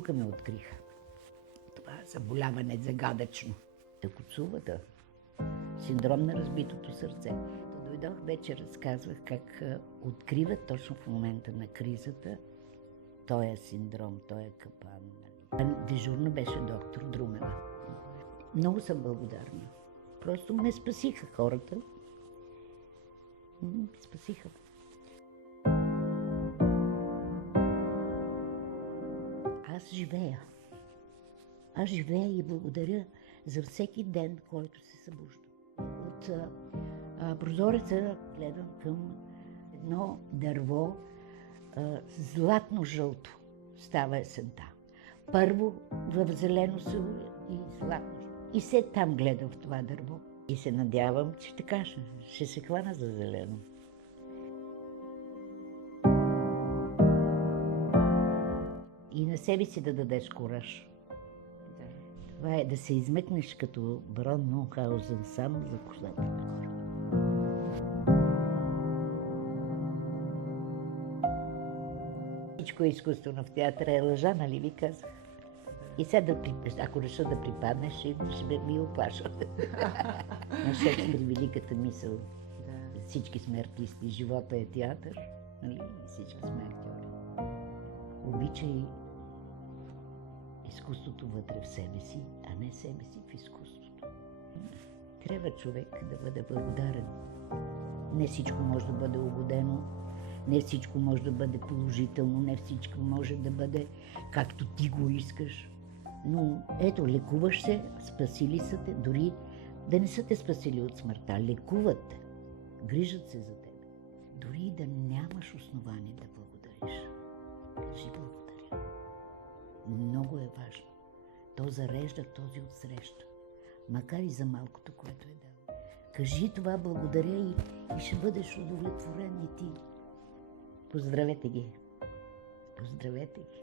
тук ме откриха. Това заболяване загадъчно. Куцувата. Синдром на разбитото сърце. Дойдох вече, разказвах как откриват точно в момента на кризата този синдром, този капан. Дежурна беше доктор Друмева. Много съм благодарна. Просто ме спасиха хората. Спасиха. Аз живея. Аз живея и благодаря за всеки ден, който се събужда. От прозореца гледам към едно дърво златно-жълто. Става есента. Първо в зелено село и златно. И се там гледам в това дърво. И се надявам, че така ще се хвана за зелено. И на себе си да дадеш кураж. Това е да се измъкнеш като барон Мюнхаузен сам за козата на хора. Всичко изкуствено в театъра е лъжа, нали ви казах? И сега, ако реша да припаднеш, ще ми оплашат. На Шекспир великата мисъл. Всички сме артисти, живота е театър, нали? И всички сме актьори. Обичай изкуството вътре в себе си, а не себе си в изкуството. Трябва човек да бъде благодарен. Не всичко може да бъде угодено, не всичко може да бъде положително, не всичко може да бъде както ти го искаш. Но ето, лекуваш се, спасили са те, дори да не са те спасили от смъртта, лекуват те, грижат се за теб. Дори да нямаш основание да благодариш, кажи благодаря. Много е важно. То зарежда този отсреща, макар и за малкото, което е дал. Кажи това благодаря и ще бъдеш удовлетворен и ти. Поздравете ги. Поздравете ги.